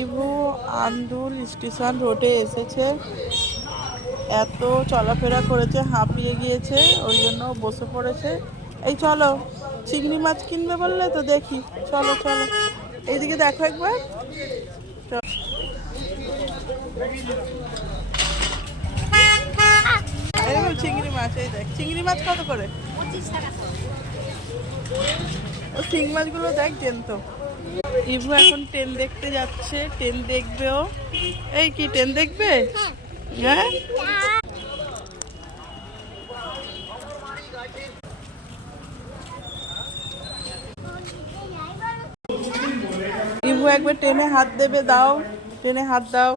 ইভু Andul station রোডে এসেছে, এত চলাফেরা করেছে হাঁপিয়ে গিয়েছে, ওই জন্য বসে পড়েছে। এই চলো, চিংড়ি মাছ কিনবে বললে তো, দেখি চলো চলো, এইদিকে দেখো একবার। এই চিংড়ি মাছ, এই দেখ চিংড়ি মাছ কত করে? ও শিং মাছগুলো দেখ জ্যান্ত। ইভু এখন ট্রেন দেখতে যাচ্ছে, ট্রেন দেখবে ও। এই কি ট্রেন দেখবে? হ্যাঁ, ইভু একবার ট্রেনে হাত দেবে, দাও ট্রেনে হাত দাও।